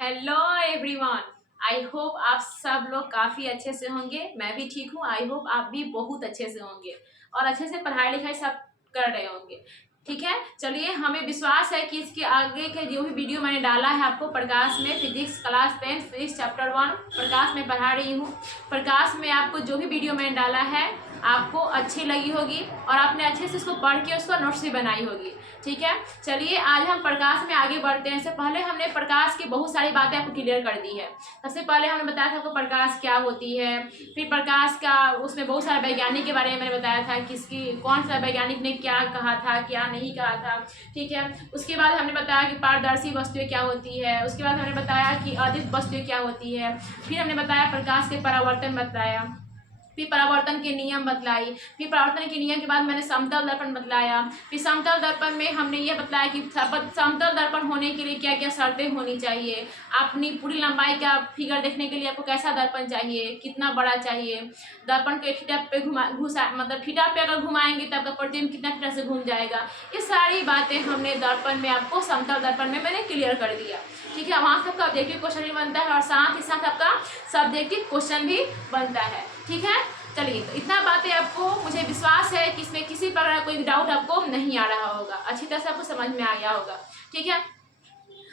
Hello everyone. I hope आप सब लोग काफ़ी अच्छे से होंगे। मैं भी ठीक हूँ। आई होप आप भी बहुत अच्छे से होंगे और अच्छे से पढ़ाई लिखाई सब कर रहे होंगे। ठीक है, चलिए, हमें विश्वास है कि इसके आगे के जो भी वीडियो मैंने डाला है आपको प्रकाश में, फिजिक्स क्लास 10 फिजिक्स चैप्टर 1 प्रकाश में पढ़ा रही हूँ। प्रकाश में आपको जो भी वीडियो मैंने डाला है आपको अच्छी लगी होगी और आपने अच्छे से उसको पढ़ के उसका नोट्स भी बनाई होगी। ठीक है, चलिए आज हम प्रकाश में आगे बढ़ते हैं। इससे पहले हमने प्रकाश की बहुत सारी बातें आपको क्लियर कर दी है। सबसे पहले हमने बताया था आपको प्रकाश क्या होती है, फिर प्रकाश का उसमें बहुत सारे वैज्ञानिक के बारे में मैंने बताया था, किसकी कौन सा वैज्ञानिक ने क्या कहा था क्या नहीं कहा था। ठीक है, उसके बाद हमने बताया कि पारदर्शी वस्तुएं क्या होती है, उसके बाद हमने बताया कि अदित वस्तुएं क्या होती है, फिर हमने बताया प्रकाश के परावर्तन बताया, फिर परावर्तन के नियम बतलाई, फिर परावर्तन के नियम के बाद मैंने समतल दर्पण बतलाया, फिर समतल दर्पण में हमने ये बतलाया कि समतल दर्पण होने के लिए क्या क्या शर्तें होनी चाहिए, अपनी पूरी लंबाई का फिगर देखने के लिए आपको कैसा दर्पण चाहिए, कितना बड़ा चाहिए, दर्पण के फीटा पे मतलब फीटा पे अगर घुमाएंगे तो आपका प्रतिबिंब कितना फीटा से घूम जाएगा। ये सारी बातें हमने दर्पण में आपको समतल दर्पण में मैंने क्लियर कर दिया। ठीक है, वहाँ से आपका ऑब्जेक्टिव क्वेश्चन भी बनता है और साथ ही साथ आपका सब्जेक्टिव क्वेश्चन भी बनता है। ठीक है, चलिए, तो इतना बातें आपको मुझे विश्वास है कि इसमें किसी प्रकार का कोई डाउट आपको नहीं आ रहा होगा, अच्छी तरह से आपको समझ में आ गया होगा। ठीक है,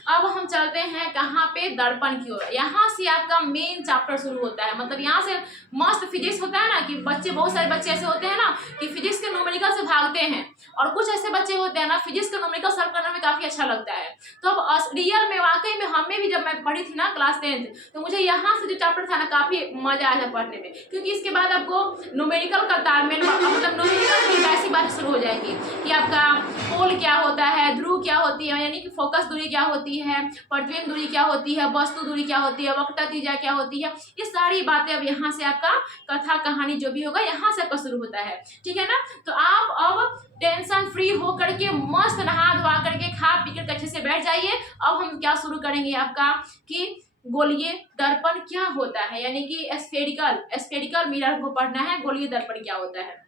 अब हम चलते हैं कहाँ पे, दर्पण की ओर। यहाँ से आपका मेन चैप्टर शुरू होता है। मतलब यहाँ से मस्त फिजिक्स होता है ना, कि बच्चे बहुत सारे बच्चे ऐसे होते हैं ना कि फिजिक्स के न्यूमेरिकल से भागते हैं, और कुछ ऐसे बच्चे होते हैं ना फिजिक्स के न्यूमेरिकल सॉल्व करने में काफ़ी अच्छा लगता है। तो अब रियल में वाकई में हमें भी, जब मैं पढ़ी थी ना क्लास 10, तो मुझे यहाँ से जो चैप्टर था ना काफ़ी मजा आया था पढ़ने में, क्योंकि इसके बाद आपको न्यूमेरिकल का तालमेल, मतलब न्यूमेरिकल की ऐसी बातें शुरू हो जाएगी कि आपका पोल क्या होता है, ध्रुव क्या होती है, यानी कि फोकस दूरी क्या होती है, प्रतिबिंब दूरी क्या होती है, वस्तु दूरी क्या होती है, वक्रता त्रिज्या क्या होती है, ये सारी बातें अब यहाँ से आपका कथा कहानी जो भी होगा यहाँ से आपका शुरू होता है। ठीक है ना, तो आप अब टेंशन फ्री हो करके मस्त नहा धोआ करके खा पी करके अच्छे से बैठ जाइए। अब हम क्या शुरू करेंगे आपका कि गोलीय दर्पण क्या होता है, यानी कि स्फेरिकल मिरर को पढ़ना है, गोलीय दर्पण क्या होता है।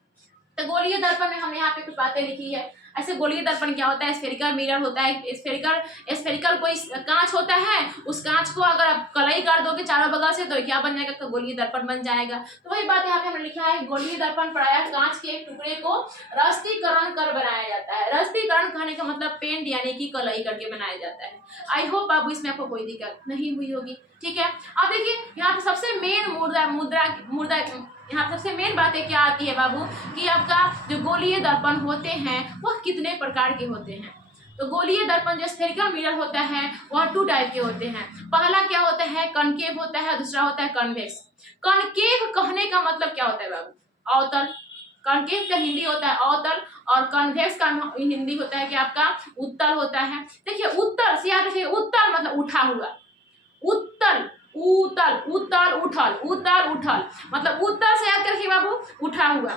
तो गोलीय दर्पण में हमने यहाँ पे कुछ बातें लिखी है। ऐसे गोलीय दर्पण क्या होता है, स्फेरिकल मिरर होता है। स्फेरिकल कोई कांच होता है, उस कांच को अगर आप कलई कर दोगे चारों बगल से तो क्या बन जाएगा, तो गोलीय दर्पण बन जाएगा। तो वही बात यहाँ पे हमने लिखा है, गोलीय दर्पण प्रायः कांच के एक टुकड़े को रस्तीकरण कर बनाया जाता है। रस्तीकरण कहने का मतलब पेंट यानी कि कलई करके बनाया जाता है। आई होप बाबू इसमें आपको कोई दिक्कत नहीं हुई होगी। ठीक है, अब देखिए यहाँ पे सबसे मेन मुद्रा यहाँ पर सबसे मेन बातें क्या आती है बाबू, कि आपका जो गोलीय दर्पण होते हैं वह कितने प्रकार के होते हैं। तो गोलीय दर्पण जो स्फेरिकल मिरर होता है वह 2 टाइप के होते हैं। पहला क्या होता है, कनकेव होता है, दूसरा होता है कन्वेक्स। कनकेव कहने का मतलब क्या होता है बाबू, अवतल। कनकेव का हिंदी होता है अवतल, और कन्वेक्स का हिंदी होता है कि आपका उत्तल होता है। देखिए उत्तल से याद रखिए, उत्तल मतलब उठा हुआ, उत्तल उतल उतल उठल उतल उठल, मतलब उत्तल से याद करके बाबू उठा हुआ,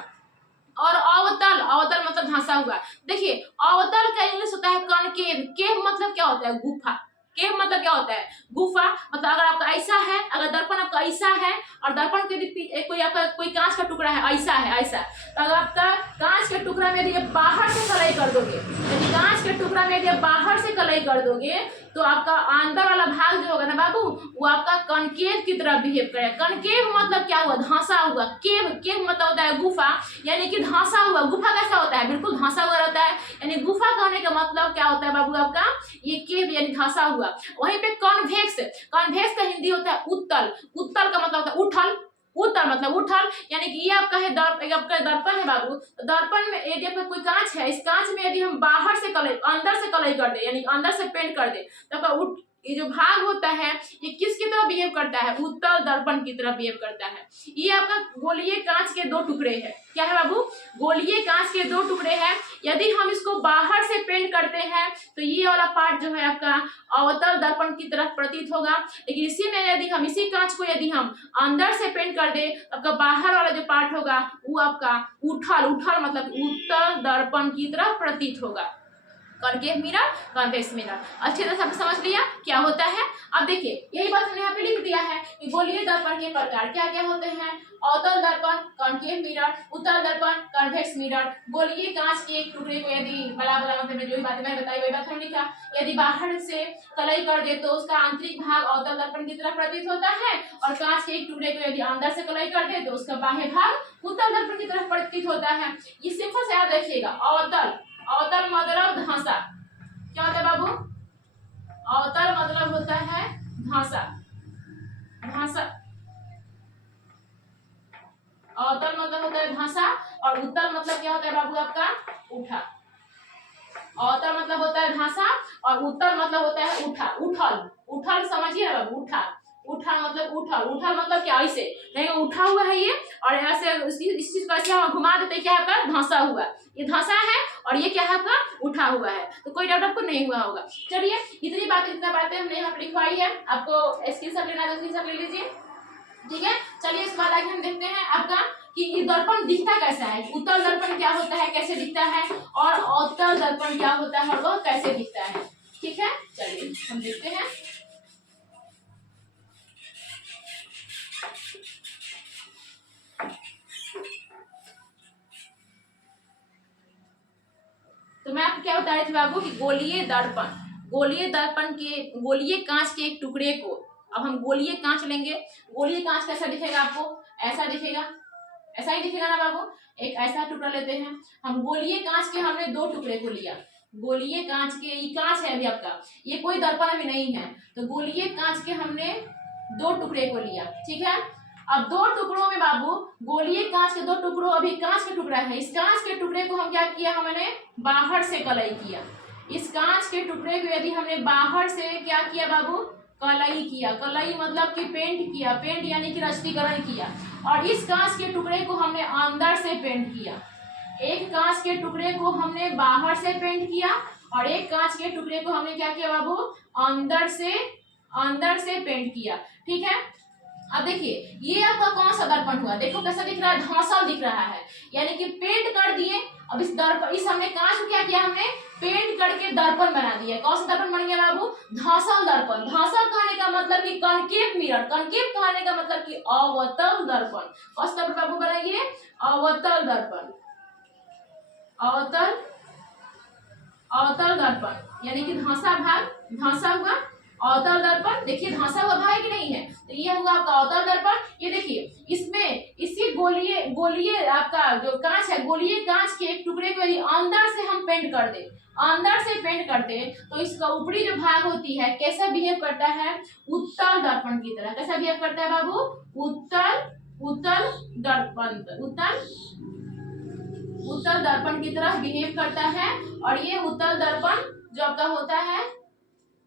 और अवतल अवतल मतलब धंसा हुआ। देखिए अवतल का इंग्लिश होता है कनकेव। केव मतलब क्या होता है, गुफा। केव मतलब क्या होता है, गुफा। मतलब अगर आपका ऐसा है, अगर दर्पण आपका ऐसा है और दर्पण के कोई आपका कोई कांच का टुकड़ा है, ऐसा है ऐसा, तो अगर आपका कांच के टुकड़ा में यदि बाहर से कलई कर दोगे, यदि कांच के टुकड़ा में यदि बाहर से कलई कर दोगे तो आपका अंदर वाला भाग जो होगा ना बाबू, वो आपका कनकेव की तरह बिहेव करेगा। कनकेव मतलब क्या हुआ, धंसा हुआ। केव केव मतलब होता है गुफा, यानी कि धंसा हुआ। गुफा कैसा होता है, बिल्कुल धंसा हुआ रहता है, यानी गुफा कहने का मतलब क्या होता है बाबू आपका, ये केव यानी धंसा हुआ। वहीं पे कॉन्वेक्स, कॉन्वेक्स का हिंदी होता है उत्तल। उत्तल का मतलब होता है उठल, उत्तल मतलब उठल, यानी कि ये आपका है आपका दर्पण है बाबू। दर्पण में यदि आपका कोई कांच है, इस कांच में यदि हम बाहर से कलई, अंदर से कलई कर दे, यानी अंदर से पेंट कर दे, तो आपका ये जो भाग होता है ये किसकी तरह बिहेव करता है, उत्तल दर्पण की तरह बिहेव करता है। ये आपका गोलीय कांच के 2 टुकड़े हैं। क्या है बाबू, गोलीय कांच के 2 टुकड़े हैं। यदि हम इसको बाहर से पेंट करते हैं तो ये वाला पार्ट जो है आपका अवतल दर्पण की तरफ प्रतीत होगा, लेकिन इसी में यदि हम इसी कांच को यदि हम अंदर से पेंट कर दे तो आपका बाहर वाला जो पार्ट होगा वो आपका उठल, उठल मतलब उत्तल दर्पण की तरफ प्रतीत होगा। Concave mirror, convex mirror. अच्छी तरह से आपने समझ लिया क्या होता है। अब देखिए यही बात हमने यहाँ पे लिख दिया है कि गोलीय दर्पण के प्रकार क्या क्या होते हैं। अवतल दर्पण, कॉनकेव मिरर, उत्तल दर्पण, कॉन्वेक्स मिरर। गोलीय कांच के एक टुकड़े को यदि बला मतलब जो भी बातें मैंने बताई वही बात हमने लिखा। यदि बाहर से कलई कर दे तो उसका आंतरिक भाग अवतल दर्पण की तरह प्रतीत होता है, और कांच के एक टुकड़े को यदि अंदर से कलई कर दे तो उसका बाह्य भाग उत्तल दर्पण की तरफ प्रतीत होता है। ये सिंपल से याद रखिएगा। अवतल, अवतल मतलब धांसा। क्या होता है बाबू? अवतल मतलब होता है धांसा, धांसा। अवतल मतलब होता है धांसा, और उत्तल मतलब क्या होता है बाबू आपका? उठा। अवतल मतलब होता है धांसा और उत्तल मतलब होता है उठा, उठल। उठल समझिए ना बाबू, उठा। उठा मतलब उठल, उठल मतलब क्या? ऐसे नहीं, उठा हुआ है ये, और ऐसे इस चीज को ऐसे हम घुमा देते हैं, क्या है आपका? धांसा हुआ। ये धांसा है और ये क्या है आपका? उठा हुआ है। तो कोई डाउट आपको नहीं हुआ होगा। चलिए इतनी बातें हमने यहाँ पे लिखवाई है। आपको स्क्रीनशॉट लेना है तो स्क्रीनशॉट ले लीजिए, ठीक है। चलिए इसके बाद आगे हम देखते हैं आपका कि ये दर्पण दिखता कैसा है। उत्तल दर्पण क्या होता है, कैसे दिखता है, और अवतल दर्पण क्या होता है और वह कैसे दिखता है, ठीक है। चलिए हम देखते हैं। तो मैं आपको क्या बता रही थी बाबू कि गोलीय दर्पण, गोलीय दर्पण के, गोलीय कांच के एक टुकड़े को, अब हम गोलीय कांच लेंगे। गोलीय कांच कैसा दिखेगा आपको? ऐसा दिखेगा, ऐसा ही दिखेगा ना बाबू। एक ऐसा टुकड़ा लेते हैं हम। गोलीय कांच के हमने दो टुकड़े को लिया। गोलीय कांच के, ये कांच है अभी आपका, ये कोई दर्पण अभी नहीं है। तो गोलीय कांच के हमने दो टुकड़े को लिया, ठीक है। अब दो टुकड़ों में बाबू, गोलीय कांच के दो टुकड़ों, अभी कांच का टुकड़ा है, इस कांच के टुकड़े को हम क्या किया? हमने बाहर से कलई किया। इस कांच के टुकड़े को यदि हमने बाहर से क्या किया बाबू? कलई किया। कलई मतलब कि पेंट किया, पेंट यानी कि रस्तीकरण किया। और इस कांच के टुकड़े को हमने अंदर से पेंट किया। एक कांच के टुकड़े को हमने बाहर से पेंट किया और एक कांच के टुकड़े को हमने क्या किया बाबू? अंदर से पेंट किया, ठीक है। अब देखिए ये आपका कौन सा दर्पण हुआ? देखो कैसा दिख रहा है? धांसल दिख रहा है, यानी कि पेंट कर दिए। अब इस दर्पण, इस हमने कांच को क्या किया? हमने पेंट करके दर्पण बना दिया। कौन सा दर्पण बन गया बाबू? धांसल दर्पण। धांसल कहने का मतलब कि कॉनकेव मिरर, कॉनकेव कहने का मतलब कि अवतल दर्पण। कौन सा दर्पण बाबू बनाइए? अवतल दर्पण, अवतल दर्पण यानी कि धांसा भाग, धांसा हुआ अवतल दर्पण। देखिए धांसा हुआ भाग है कि नहीं है? तो ये हुआ आपका अवतल दर्पण। ये देखिए इसमें इसी गोलीय आपका जो कांच है, गोलीय कांच के एक टुकड़े को यदि अंदर से हम पेंट कर दे, अंदर से पेंट करते तो इसका ऊपरी जो भाग होती है कैसा बिहेव करता है? उत्तल दर्पण की तरह। कैसा बिहेव करता है बाबू? उत्तल दर्पण, उत्तल दर्पण की तरह बिहेव करता है। और ये उत्तल दर्पण जो आपका होता है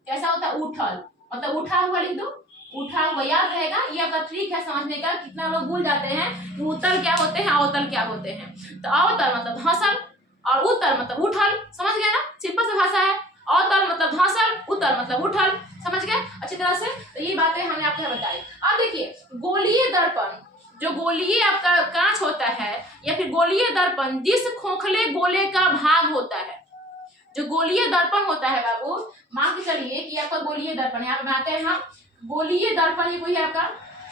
कैसा होता है? उठल, मतलब उठा हुआ लिख दो, उठा हुआ। याद रहेगा, ये आपका ट्रिक है समझने का। कितना लोग भूल जाते हैं कि उत्तल क्या होते हैं, अवतल क्या होते हैं। तो अवतल मतलब धांसल और उत्तल मतलब उठल। समझ गए ना? सिंपल सी भाषा है। अवतल मतलब धांसल, उत्तल मतलब उठल। समझ गए अच्छी तरह से? तो ये बातें हमने आपको बताई। अब देखिए गोलीय दर्पण, जो गोलीय आपका कांच होता है या फिर गोलीय दर्पण, जिस खोखले गोले का भाग होता है, जो गोलीय दर्पण होता है बाबू, मान के चलिए कि आपका गोलीय दर्पण यहाँ पे बनाते हैं हम। गोलीय दर्पण ये कोई है आपका,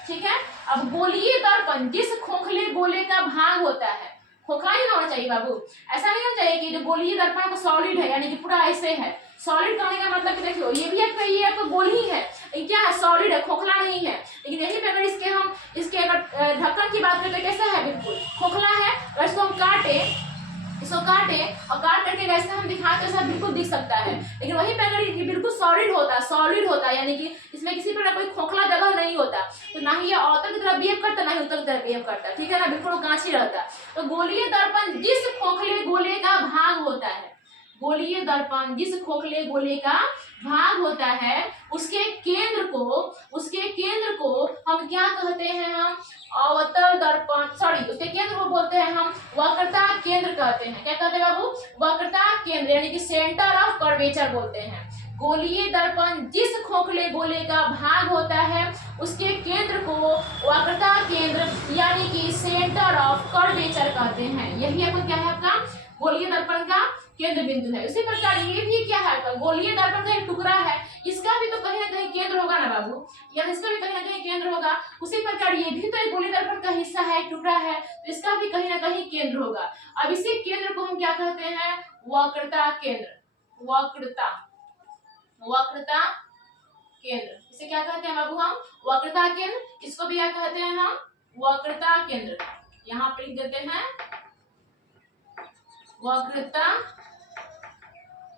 ठीक है। अब गोलीय दर्पण जिस खोखले गोले का भाग होता है, खोखला ही होना चाहिए बाबू, ऐसा नहीं होना चाहिए कि जो गोलीय दर्पण को सॉलिड है यानी कि पूरा ऐसे है। सॉलिड कहने का मतलब कि देखियो ये भी आपका, ये आपका गोली है, ये क्या है? सॉलिड है, खोखला नहीं है। लेकिन यही पे अगर इसके अगर ढक्कन की बात करते कैसा है? बिल्कुल खोखला है। अगर इसको हम काटे और काट करके वैसे हम दिखाएं तो ऐसा बिल्कुल दिख सकता है। लेकिन वहीं पे अगर ये बिल्कुल सॉलिड होता है यानी कि इसमें किसी प्रकार कोई खोखला जगह नहीं होता, तो ना ही ये अवतल की तरफ बिहेव करता, ना ही उत्तल की तरफ बिहेव करता, ठीक है ना? बिल्कुल कांच ही रहता। तो गोलीय दर्पण जिस खोखले गोले का भाग होता है, गोलीय दर्पण जिस खोखले गोले का भाग होता है, उसके केंद्र को हम क्या कहते हैं? हम अवतल दर्पण, सॉरी उसके केंद्र को बोलते हैं हम वक्रता केंद्र कहते हैं। क्या कहते हैं बाबू? वक्रता केंद्र यानी कि सेंटर ऑफ कर्वेचर बोलते हैं। गोलीय दर्पण जिस खोखले गोले का भाग होता है उसके केंद्र को वक्रता केंद्र यानी कि सेंटर ऑफ कर्वेचर कहते हैं। यही आपका क्या है? आपका गोलीय दर्पण का केंद्र बिंदु है। उसी प्रकार ये भी क्या है, गोलीय दर्पण का एक टुकड़ा है, इसका भी तो कहीं ना कहीं केंद्र होगा ना बाबू, या इसका भी कहीं ना कहीं केंद्र होगा। उसी प्रकार ये भी तो एक गोलीय दर्पण का हिस्सा है, एक टुकड़ा है, तो इसका भी कहीं ना कहीं केंद्र होगा। अब इसी केंद्र को हम क्या कहते हैं, वक्रता केंद्र, वक्रता, वक्रता केंद्र, इसे क्या कहते हैं बाबू हम, वक्रता केंद्र। इसको भी क्या कहते हैं हम, वक्रता केंद्र। यहाँ पे लिख देते हैं वक्रता,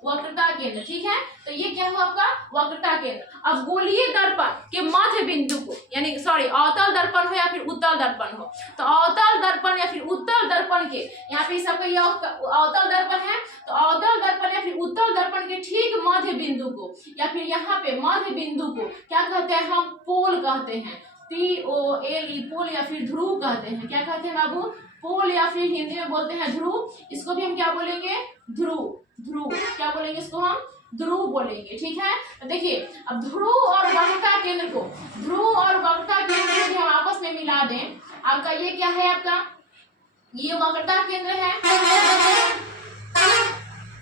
वक्रता केंद्र, ठीक है। तो ये क्या हुआ आपका वक्रता केंद्र। अब गोलीय दर्पण के मध्य बिंदु को, यानी सॉरी अवतल दर्पण हो या फिर उत्तल दर्पण हो, तो अवतल दर्पण या फिर उत्तल दर्पण के, यहाँ पे सबका ये अवतल दर्पण है, तो अवतल दर्पण या फिर उत्तल दर्पण के ठीक मध्य बिंदु को, या फिर यहाँ पे मध्य बिंदु को क्या कहते हैं हम, पोल कहते हैं, POLE, पोल या फिर ध्रुव कहते हैं। क्या कहते हैं बाबू, पोल या फिर हिंदी में बोलते हैं ध्रुव। इसको भी हम क्या बोलेंगे, ध्रुव, ध्रुव क्या बोलेंगे, इसको हम ध्रुव बोलेंगे, ठीक है। तो देखिए अब ध्रुव और वक्रता केंद्र को, ध्रुव और वक्रता केंद्र को हम आपस में मिला दें, आपका ये क्या है, आपका ये वक्रता केंद्र है,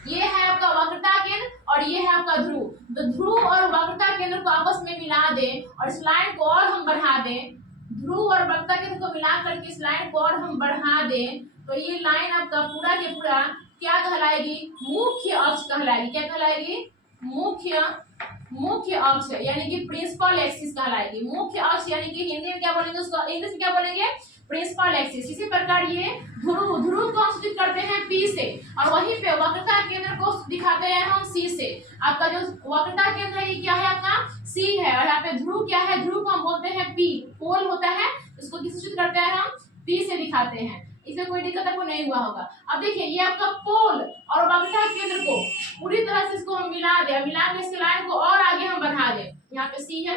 ये है आपका वक्रता केंद्र और ये है आपका ध्रुव। तो ध्रुव और वक्रता केंद्र को आपस में मिला दें और इस लाइन को और हम बढ़ा दें, ध्रुव और वक्रता केंद्र को मिला करके इस लाइन को और हम बढ़ा दें, तो ये लाइन आपका पूरा के पूरा क्या कहलाएगी, मुख्य अक्ष कहलाएगी। क्या कहलाएगी, मुख्य अक्ष, यानी कि प्रिंसिपल एक्सिस कहलाएगी। मुख्य अक्ष यानी कि हिंदी में क्या बोलेंगे उसको, इंग्लिश में क्या बोलेंगे, प्रिंसिपल एक्सिस। इसी प्रकार ये ध्रुव, ध्रुव को हम सूचित करते हैं P से, और वहीं पे वक्रता केंद्र को दिखाते हैं हम C से। आपका जो वक्रता केंद्र है ये क्या है, आपका C है, और यहाँ पे ध्रुव क्या है, ध्रुव को हम बोलते हैं P, पोल होता है, उसको किस सूचित करते हैं हम, P से दिखाते हैं। इसमें कोई दिक्कत आपको नहीं हुआ होगा। अब देखिए ये आपका पोल और वक्रता केंद्र को पूरी तरह से इसको हम मिला दें, मिला के इस लाइन को और आगे हम बढ़ा दें, यहाँ पे C है,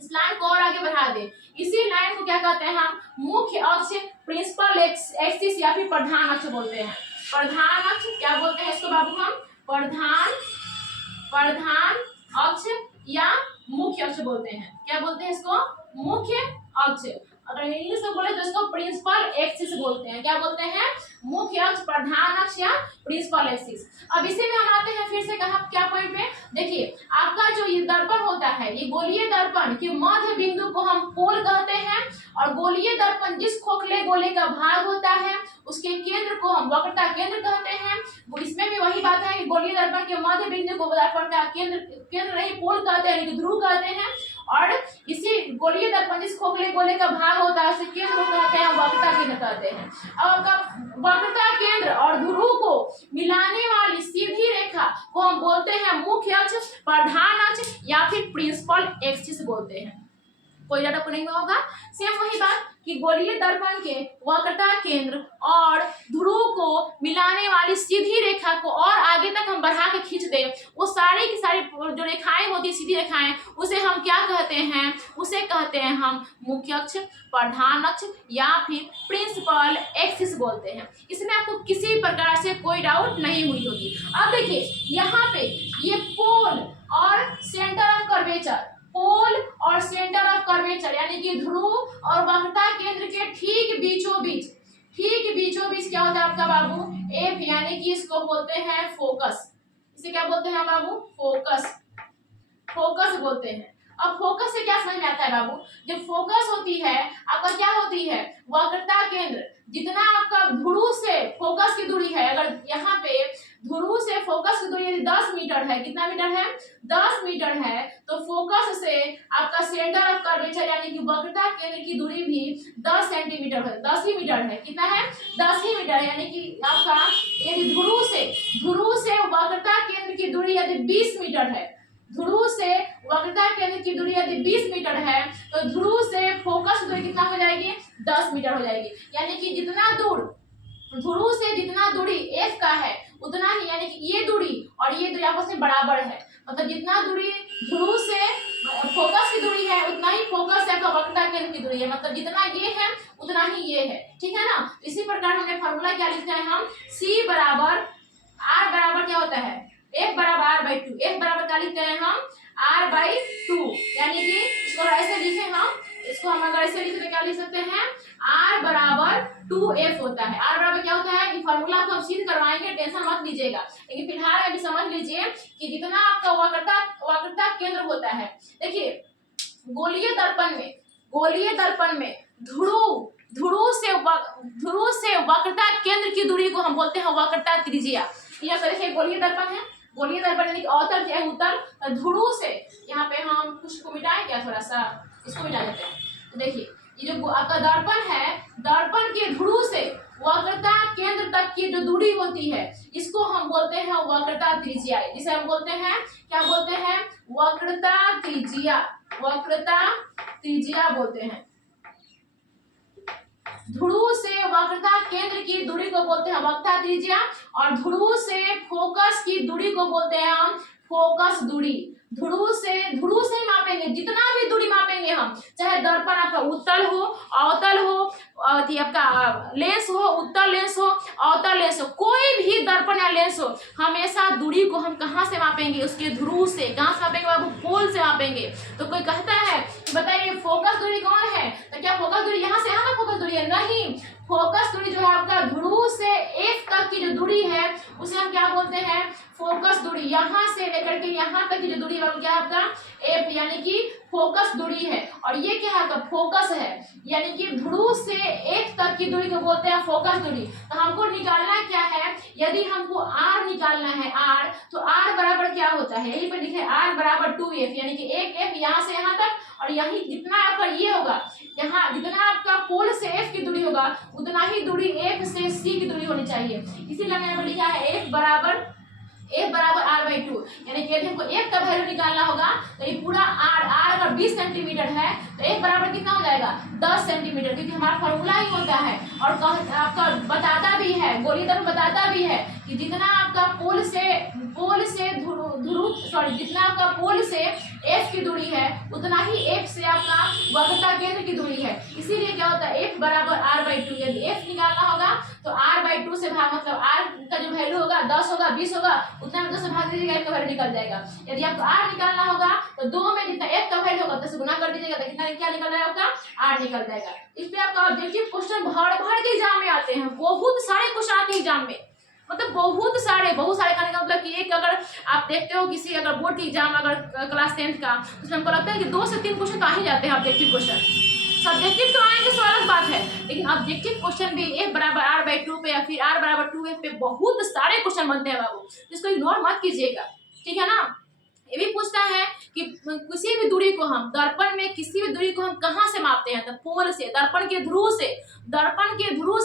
इस लाइन को और आगे बढ़ा दें। इसी लाइन को क्या कहते हैं हम, मुख्य अक्ष, प्रिंसिपल एक्सिस या फिर प्रधान अक्ष बोलते हैं। प्रधान अक्ष क्या बोलते हैं इसको बाबू हम, प्रधान अक्ष या मुख्य अक्ष बोलते हैं। क्या बोलते हैं इसको, मुख्य अक्ष। अगर इंग्लिश में बोले तो इसको प्रिंसिपल एक्सिस बोलते हैं। क्या बोलते हैं, मुख्य अक्ष, प्रधान अक्ष या प्रिंसिपल एक्सिस। अब इसी में हम आते हैं फिर से कहा, क्या पॉइंट पे, देखिए आपका जो ये दर्पण होता है, ये गोलीय दर्पण के मध्य बिंदु को हम पोल कहते हैं, और गोलीय दर्पण जिस खोखले गोले का भाग होता है उसके केंद्र को हम वक्रता केंद्र कहते हैं। वो इसमें भी वही बात है कि गोलीय दर्पण के मध्य बिंदु को दर्पण का केंद्र नहीं पोल कहते हैं, यानी कि ध्रुव कहते हैं, और इसी गोलीय दर्पण जिस खोखले गोले का भाग होता है उसे केंद्र को कहते हैं, वक्रता केंद्र कहते हैं। अब आपका वक्रता केंद्र और ध्रुव को मिलाने वाली सीधी रेखा को हम बोलते हैं मुख्य अक्ष, प्रधान अक्ष या फिर प्रिंसिपल एक्सिस बोलते हैं। कोई ज्यादा को नहीं होगा। सेम वही बात कि गोलीय दर्पण के वक्रता केंद्र और ध्रुव को मिलाने वाली सीधी रेखा को और आगे तक हम बढ़ा के खींच दें, वो सारी की सारी जो रेखाएं होती है, सीधी रेखाएं, उसे हम क्या कहते हैं, उसे कहते हैं हम मुख्य अक्ष, प्रधान अक्ष या फिर प्रिंसिपल एक्सिस बोलते हैं। इसमें आपको किसी प्रकार से कोई डाउट नहीं हुई होगी। अब देखिए यहाँ पे ये पोल और सेंटर ऑफ कर्वेचर, पोल और सेंटर ऑफ कर्वेचर यानी कि ध्रुव और वक्रता केंद्र के ठीक बीचों बीच क्या होता है आपका बाबू, एफ, यानी कि इसको बोलते हैं फोकस। इसे क्या बोलते हैं बाबू, फोकस बोलते हैं। अब फोकस से क्या समझ में आता है बाबू, जब फोकस होती है आपका क्या होती है, वक्रता केंद्र जितना आपका ध्रुव से फोकस की दूरी है, अगर यहाँ पे ध्रुव से फोकस की दूरी यदि 10 मीटर है, कितना मीटर है, 10 मीटर है, तो फोकस से आपका सेंटर ऑफ कर्वेचर यानी कि वक्रता केंद्र की दूरी भी 10 सेंटीमीटर है, 10 ही मीटर है। कितना है, 10 ही मीटर, यानी कि आपका यदि ध्रुव से वक्रता केंद्र की दूरी यदि 20 मीटर है, ध्रुव से वक्रता केंद्र की दूरी यदि 20 मीटर है, तो ध्रुव से फोकस दूरी कितना हो जाएगी, 10 मीटर हो जाएगी। यानी कि जितना दूर ध्रुव से जितना दूरी f का है उतना ही, यानी कि ये दूरी और ये दूरी आपस में बराबर है, मतलब जितना दूरी ध्रुव से फोकस की दूरी है उतना ही फोकस से आपका वक्रता केंद्र की दूरी है, मतलब जितना ये है उतना ही ये है, ठीक है ना। इसी प्रकार हमने फॉर्मूला क्या लिखते हैं हम, c बराबर r बराबर क्या होता है, f बराबर r/2, f बराबर क्या लिखते हैं हम, r/2, यानी कि इसको ऐसे लिखे हम, इसको हम अगर ऐसे लिखे तो क्या लिख सकते हैं, r बराबर 2f होता है। r बराबर क्या होता है, ये फार्मूला आपको हम सिद्ध करवाएंगे, टेंशन मत लीजिएगा, लेकिन फिलहाल अभी समझ लीजिए कि जितना आपका वक्रता केंद्र होता है, देखिए गोलीय दर्पण में ध्रुव से वक्रता केंद्र की दूरी को हम बोलते हैं वक्रता त्रिज्या। यह देखिए गोलीय दर्पण है, गोलीय दर्पण यानी अवतल है उत्तल, ध्रुव से, यहाँ पे हम कुछ को मिटाएं क्या, थोड़ा सा इसको मिटा देते हैं। तो देखिए ये जो आपका दर्पण है, दर्पण के ध्रुव से वक्रता केंद्र तक की जो दूरी होती है, इसको हम बोलते हैं वक्रता त्रिज्या, जिसे हम बोलते हैं, क्या बोलते हैं, वक्रता त्रिज्या बोलते हैं। ध्रुव से वक्रता केंद्र की दूरी को बोलते हैं वक्रता त्रिज्या, और ध्रुव से फोकस की दूरी को बोलते हैं हम फोकस दूरी। ध्रुव से ही मापेंगे, जितना भी दूरी मापेंगे हम, चाहे दर्पण आपका उत्तल हो, अवतल हो, आपका लेंस हो, उत्तल लेंस हो, अवतल लेंस हो, कोई भी दर्पण या लेंस हो, हमेशा दूरी को हम कहाँ से मापेंगे, उसके ध्रुव से। कहाँ से मापेंगे बाबू, पोल से मापेंगे। तो कोई कहता है बताइए फोकस दूरी कौन है, तो क्या फोकस दूरी यहाँ से यहाँ तक फोकस दूरी है, नहीं, फोकस दूरी जो है आपका ध्रुव से F तक की जो दूरी है उसे हम क्या बोलते हैं, फोकस दूरी। यहाँ से लेकर के यहाँ तक की जो दूरी है क्या है आपका F, यानी कि फोकस दूरी है। और ये क्या है आपका फोकस है, यानी कि ध्रुव से F तक की दूरी को बोलते हैं फोकस दूरी। तो हमको निकालना क्या है, यदि हमको R निकालना है, R, तो R बराबर क्या होता है, यही पर लिखे R बराबर 2F, यानी कि एक F यहाँ से यहाँ तक, और यही जितना आपका ये होगा, यहाँ जितना आपका पोल से F की दूरी होगा उतना ही दूरी F से C की दूरी होनी चाहिए। इसीलिए मैंने यहाँ पर लिखा है F बराबर R/2, यानी कि यदि हमको F का वैल्यू निकालना होगा तो ये पूरा R अगर 20 सेंटीमीटर है तो F बराबर कितना हो जाएगा, 10 सेंटीमीटर, क्योंकि हमारा फॉर्मूला ही होता है। और आपका बताता भी है, गोलीय दर्पण बताता भी है कि जितना आपका पोल से F की दूरी है उतना ही F से आपका वक्रता केंद्र की दूरी है। इसीलिए क्या होता है F बराबर R/2, यदि F निकालना होगा तो R/2 से भाग, मतलब R का जो वैल्यू होगा 10 होगा 20 होगा, उतना में 2 से भाग दीजिएगा, F का वैल्यू निकल जाएगा। यदि आपको R निकालना होगा तो 2 में जितना F का वैल्यू होगा 10 से गुना कर दीजिएगा, तो कितना क्या निकल जाएगा आपका R निकल जाएगा। इस पे आपका ऑब्जेक्टिव क्वेश्चन भर के एग्जाम में आते हैं, बहुत सारे क्वेश्चन आते हैं एग्जाम में, मतलब बहुत सारे करने का मतलब कि एक अगर आप देखते हो किसी अगर बोर्ड की एग्जाम अगर क्लास 10th का, उसमें हमको लगता है कि 2 से 3 क्वेश्चन तो आ ही जाते हैं ऑब्जेक्टिव क्वेश्चन। सब्जेक्टिव तो आएंगे सो अलग बात है, लेकिन ऑब्जेक्टिव क्वेश्चन भी F बराबर R/2 पे या फिर R बराबर 2F पे बहुत सारे क्वेश्चन बनते हैं बाबू, इसको इग्नोर मत कीजिएगा, ठीक है ना। ये भी पूछता है कि किसी भी दूरी को हम दर्पण में किसी भी दूरी को हम कहाँ से मापते हैं, तो पोल से, दर्पण के ध्रुव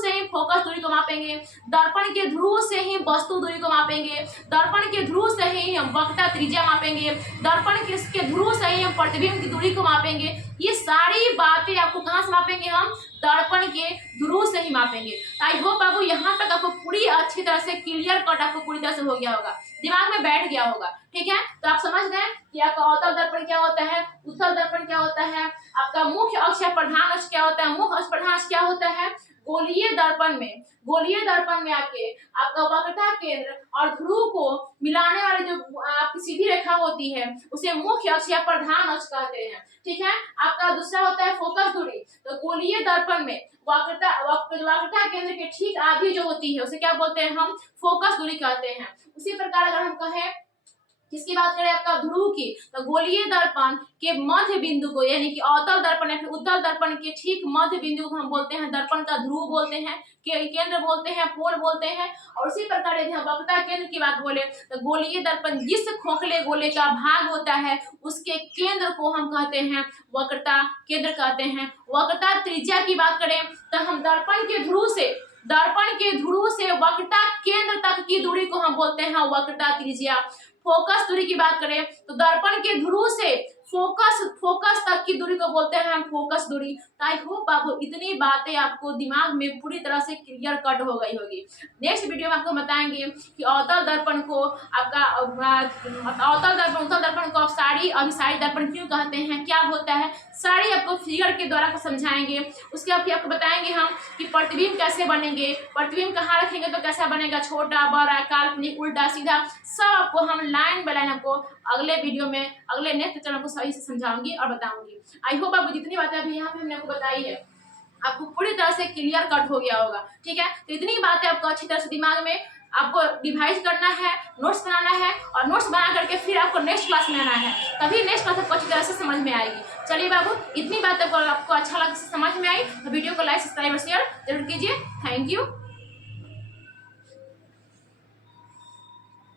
से ही फोकस दूरी को मापेंगे, दर्पण के ध्रुव से ही वस्तु दूरी को मापेंगे, दर्पण के ध्रुव से ही हम वक्रता त्रिज्या मापेंगे, दर्पण के ध्रुव से ही हम प्रतिबिंब की दूरी को मापेंगे। ये सारी बातें आपको कहाँ से मापेंगे, हम दर्पण के ध्रुव से ही मापेंगे। आई होप बाबू यहाँ तक आपको पूरी अच्छी तरह से क्लियर कट आपको पूरी तरह से हो गया होगा, दिमाग में बैठ गया होगा, ठीक है। तो आप समझ गए कि आपका अवतल दर्पण क्या होता है, उत्तल दर्पण क्या होता है, आपका मुख्य अक्ष या प्रधान अक्ष क्या होता है, मुख्य अक्ष प्रधान अक्ष क्या होता है। गोलीय दर्पण में आपका वक्रता केंद्र और ध्रुव को मिलाने वाली जो आपकी सीधी रेखा होती है उसे मुख्य अक्ष या प्रधान अक्ष कहते हैं, ठीक है। आपका दूसरा होता है फोकस दूरी। तो गोलीय दर्पण में वक्रता केंद्र के ठीक आधी जो होती है उसे क्या बोलते हैं, हम फोकस दूरी कहते हैं। उसी प्रकार अगर हम कहें किसकी बात करें, आपका ध्रुव की, तो गोलीय दर्पण के मध्य बिंदु को, यानी कि अवतल दर्पण या फिर उत्तल दर्पण के ठीक मध्य बिंदु को हम बोलते हैं, दर्पण का ध्रुव बोलते हैं, केंद्र बोलते हैं, पोल बोलते हैं। और उसी प्रकार यदि हम वक्रता केंद्र की बात बोले तो गोलीय दर्पण जिस खोखले गोले का भाग होता है उसके केंद्र को हम कहते हैं वक्रता केंद्र कहते हैं। वक्रता त्रिज्या की बात करें तो हम दर्पण के ध्रुव से वक्रता केंद्र तक की दूरी को हम बोलते हैं वक्रता त्रिज्या। फोकस दूरी की बात करें तो दर्पण के ध्रुव से फोकस तक की दूरी को बोलते हैं हम फोकस दूरी। आई होप बाबू इतनी बातें आपको दिमाग में पूरी तरह से क्लियर कट हो गई होगी। नेक्स्ट वीडियो में आपको बताएंगे कि अवतल दर्पण को उत्तल दर्पण को आप साड़ी अभिसारी दर्पण क्यों कहते हैं, क्या होता है, सारी आपको फिगर के द्वारा को समझाएंगे। उसके बाद आपको बताएंगे हम कि प्रतिबिंब कैसे बनेंगे, प्रतिबिंब कहाँ रखेंगे तो कैसा बनेगा, छोटा बड़ा काल्पनिक उल्टा सीधा, सब आपको हम लाइन बाय लाइन आपको अगले वीडियो में नेक्स्ट चैनल को सही से समझाऊंगी और बताऊंगी। आई होप आपको जितनी बातें अभी यहाँ पे हमने आपको बताई है आपको पूरी तरह से क्लियर कट हो गया होगा। ठीक है, तो इतनी बातें आपको अच्छी तरह से दिमाग में आपको रिवाइज करना है, नोट्स बनाना है, और नोट्स बना करके फिर आपको नेक्स्ट क्लास में आना है, तभी नेक्स्ट क्लास आपको अच्छी तरह से समझ में आएगी। चलिए बाबू, इतनी बात आपको अच्छा लग समझ में आई तो वीडियो को लाइक, सब्सक्राइब और शेयर जरूर कीजिए। Thank you.